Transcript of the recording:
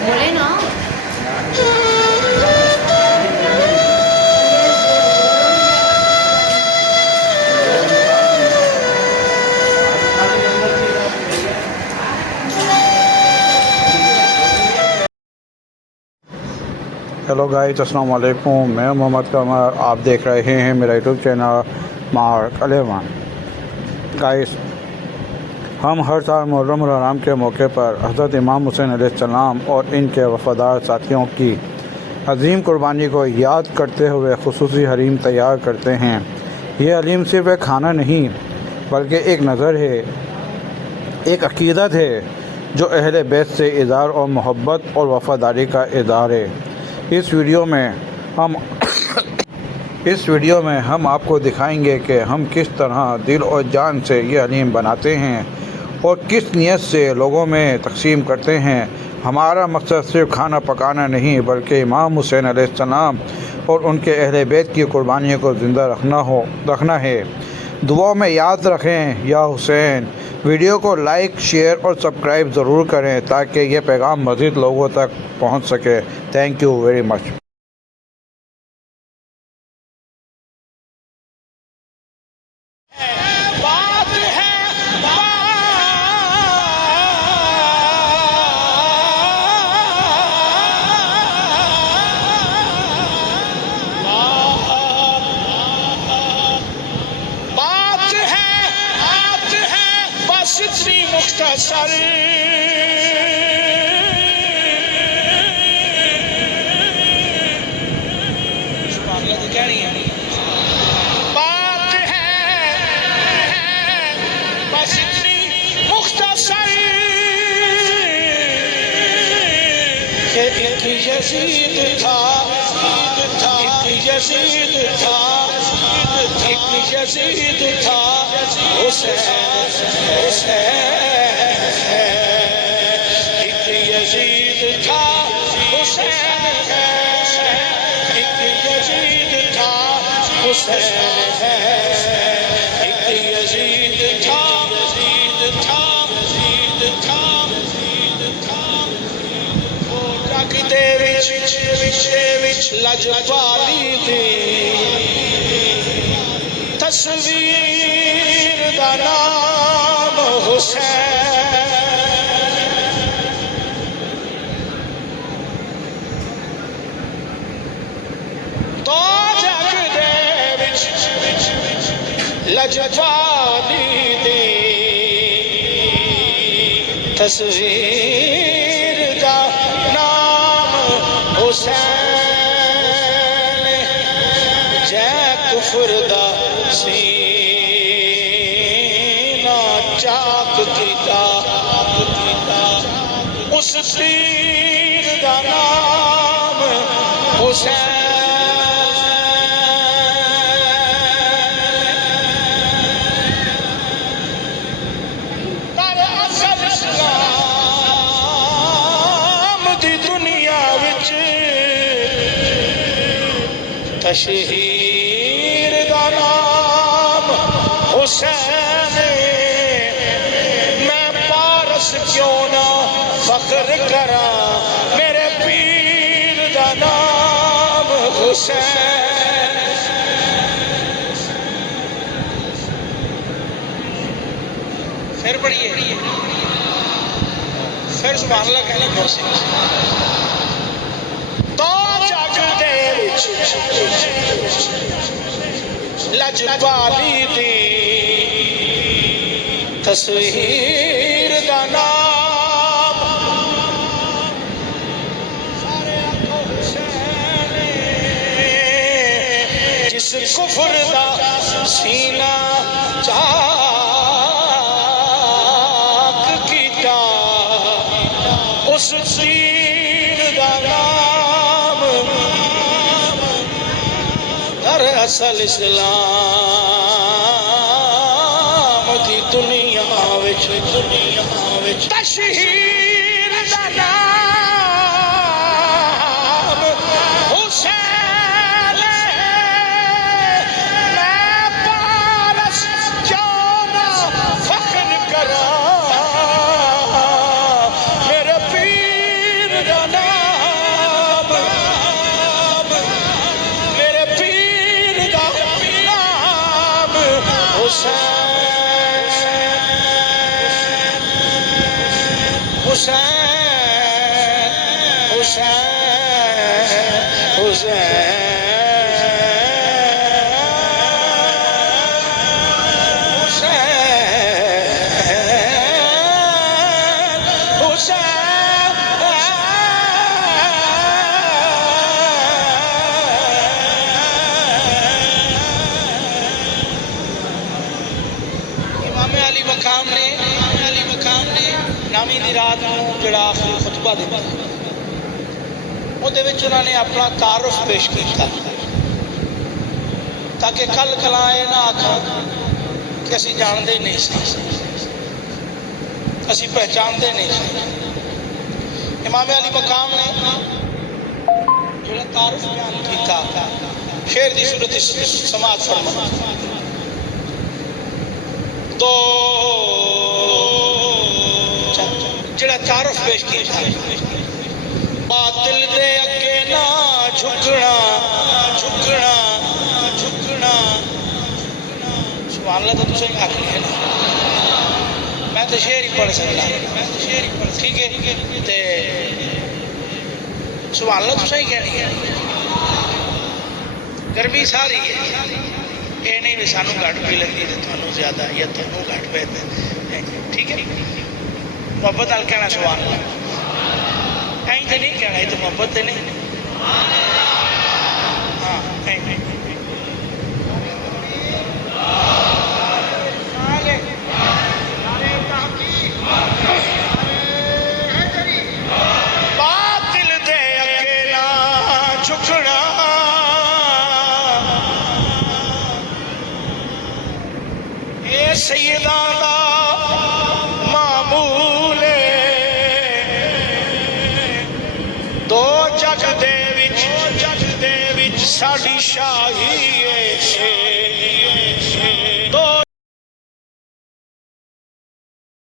बोले ना। Hello guys, अस्सलाम वालेकुम। मैं मोहम्मद कमर, आप देख रहे हैं मेरा YouTube channel mark eleven. Guys, हम हर साल मुहर्रम और हराम के मौके पर हज़रत इमाम हुसैन अलैहिस्सलाम और इनके वफ़ादार साथियों की अजीम कुर्बानी को याद करते हुए खुसूसी हलीम तैयार करते हैं। ये हलीम सिर्फ़ एक खाना नहीं बल्कि एक नज़र है, एक अक़ीदत है जो अहले बैत से इज़हार और मोहब्बत और वफ़ादारी का इज़हार है। इस वीडियो में हम आपको दिखाएंगे कि हम किस तरह दिल और जान से ये हलीम बनाते हैं और किस नीयत से लोगों में तक़सीम करते हैं। हमारा मकसद सिर्फ खाना पकाना नहीं बल्कि इमाम हुसैन अलैहिस्सलाम और उनके अहले बैत की कुर्बानियों को ज़िंदा रखना है। दुआ में याद रखें या हुसैन। वीडियो को लाइक, शेयर और सब्सक्राइब ज़रूर करें ताकि ये पैगाम मज़ीद लोगों तक पहुंच सके। Thank you very much. इतनी मुख्तसर बात है, बस इतनी मुख्तसर कि एक यजीद था, एक यजीद था, एक यजीद था, हुसैन एक यजीद था, हुसैन एक यजीद था, हुसैन एक यजीद था, यजीद था, यजीद था, यजीद था। वो रग दे विच लजपाली दी तस्वीर दा नाम हुसैन। तो जग दे विच लजपाली दी तस्वीर दा नाम हुसैन। जै कुफर दा सीना चाक कीता, उस पीर दा नाम हुसैन। पर असल इस्लाम दी दुनिया विच तशहीर दा नाम हुसैन। मैं पारस क्यों ना फख्र करा, मेरे पीर दा नाम हुसैन। फिर पढ़िए, फिर सुभान अल्लाह कहना फिर से। तो जग दे विच लजपाली दी तस्वीर दा नाम जिस कुफर दा सीना चाक कीता, उस पीर दा नाम दरअसल इस्लाम दी दुनिया विच तशहीर दा नाम हुसैन। नामी दी रात को जड़ा आखिरी खुतबा दिता उन्होंने अपना तारुफ पेश किया ताकि कल कलाए ना आख कि असी जानते ही नहीं सी असी पहचानते नहीं सी इमाम अली मकाम ने जो तारुफ बयान किया शेर की सूरत समाज फरमा तो जड़ा तारुफ पेश किया बातिल दे अगे ना झुकना झुकना झुकना सुभान अल्लाह तो तुझे आखिर है ना मैं तो शेर ही पढ़ सकता ठीक है ते सुभान अल्लाह तुझे ही कहनी है गर्मी सारी है ये नहीं भी सानू घट पी लगी तो थानू ज्यादा या थानू घट पे ठीक है मोहब्बत नाल कहना सुभान अल्लाह ऐं तो नहीं कहना ये तो मोहब्बत तो नहीं हाँ बातिल दे अकेला झुकना ये सैयदा दा मामूल दो जग दे विच साडी शाही है